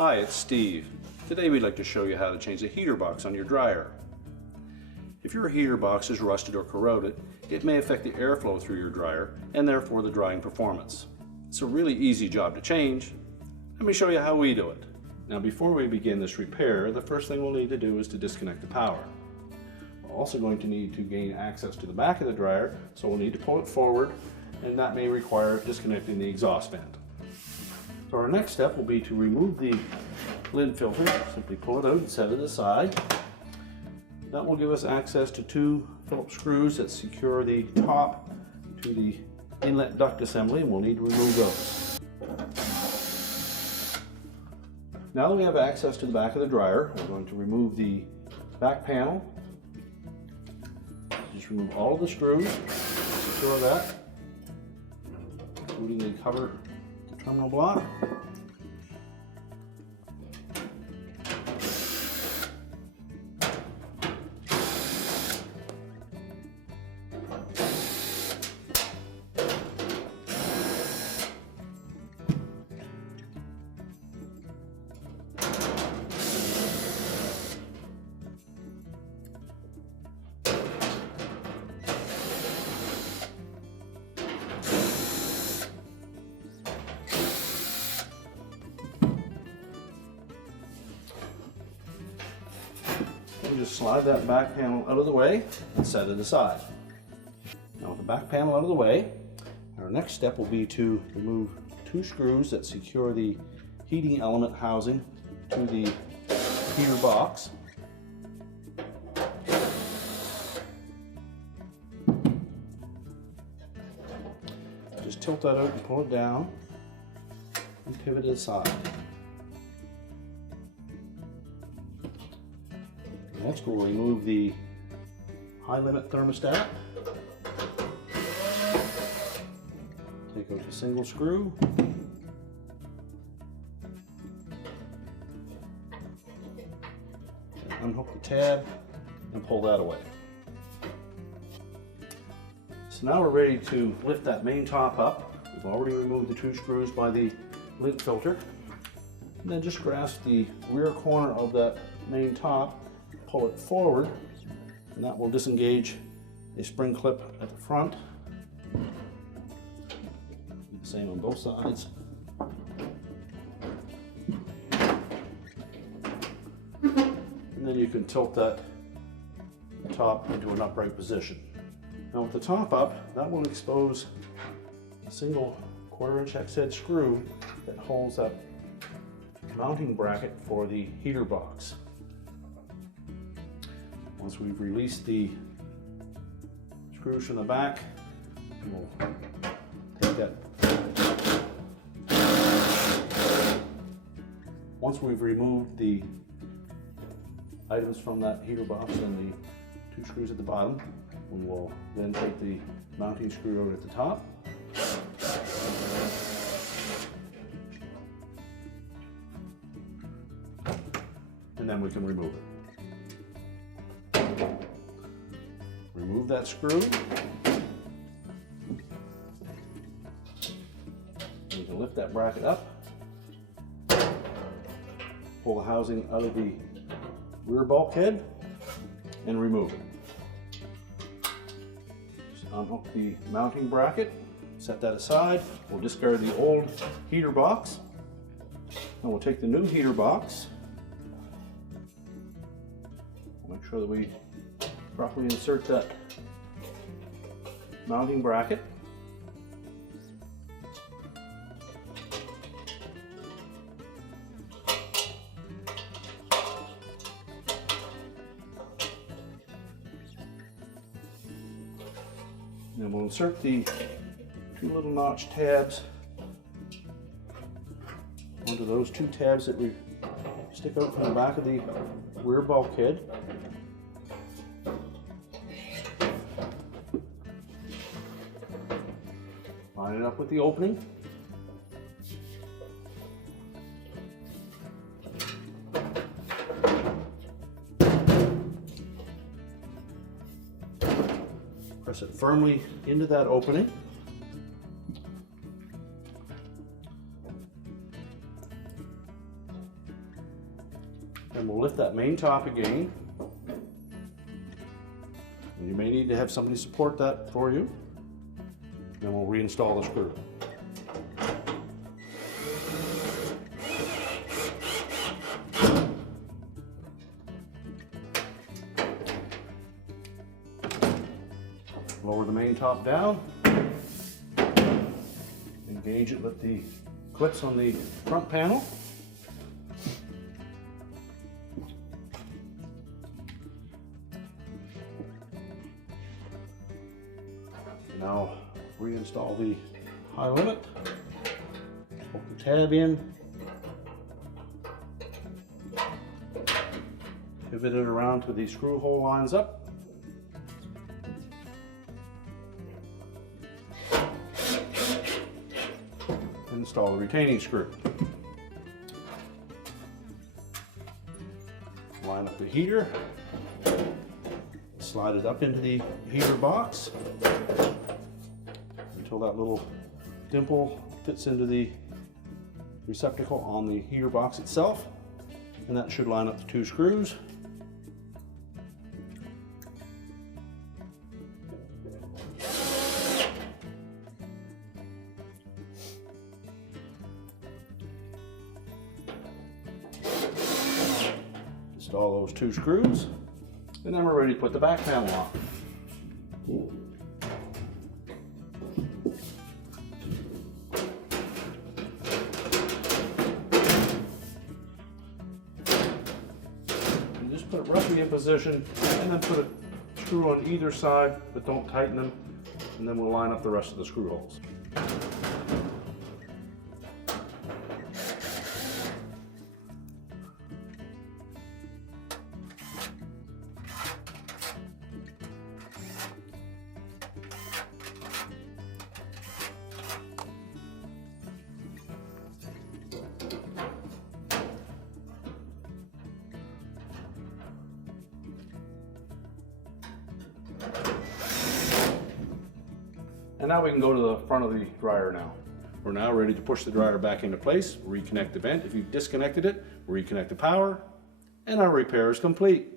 Hi, it's Steve. Today we'd like to show you how to change the heater box on your dryer. If your heater box is rusted or corroded, it may affect the airflow through your dryer and therefore the drying performance. It's a really easy job to change. Let me show you how we do it. Now before we begin this repair, the first thing we'll need to do is to disconnect the power. We're also going to need to gain access to the back of the dryer, so we'll need to pull it forward, and that may require disconnecting the exhaust vent. So our next step will be to remove the lid filter. Simply pull it out and set it aside. That will give us access to two Phillips screws that secure the top to the inlet duct assembly, and we'll need to remove those. Now that we have access to the back of the dryer, we're going to remove the back panel. Just remove all of the screws, secure that, including the cover terminal block. Just slide that back panel out of the way and set it aside. Now with the back panel out of the way, our next step will be to remove two screws that secure the heating element housing to the heater box. Just tilt that out and pull it down and pivot it aside. Next we'll remove the high limit thermostat. Take out the single screw. Unhook the tab and pull that away. So now we're ready to lift that main top up. We've already removed the two screws by the lid filter. And then just grasp the rear corner of that main top, pull it forward, and that will disengage a spring clip at the front. The same on both sides. And then you can tilt that top into an upright position. Now with the top up, that will expose a single 1/4" hex head screw that holds that mounting bracket for the heater box. Once we've released the screws from the back, we'll take that. Once we've removed the items from that heater box and the two screws at the bottom, we will then take the mounting screw out at the top. And then we can remove it. Remove that screw. You can lift that bracket up. Pull the housing out of the rear bulkhead and remove it. Just unhook the mounting bracket, set that aside. We'll discard the old heater box. And we'll take the new heater box. Make sure that we properly insert that mounting bracket. Then we'll insert the two little notch tabs onto those two tabs that we stick out from the back of the rear bulkhead. Line it up with the opening. Press it firmly into that opening. And we'll lift that main top again. And you may need to have somebody support that for you. Then we'll reinstall the screw. Lower the main top down. Engage it with the clips on the front panel. Now reinstall the high limit. Poke the tab in. Pivot it around to the screw hole lines up. Install the retaining screw. Line up the heater. Slide it up into the heater box until that little dimple fits into the receptacle on the heater box itself. And that should line up the two screws. Install those two screws, and then we're ready to put the back panel on. And just put it roughly in position, and then put a screw on either side, but don't tighten them, and then we'll line up the rest of the screw holes. And now we can go to the front of the dryer now. We're now ready to push the dryer back into place, reconnect the vent if you've disconnected it, reconnect the power, and our repair is complete.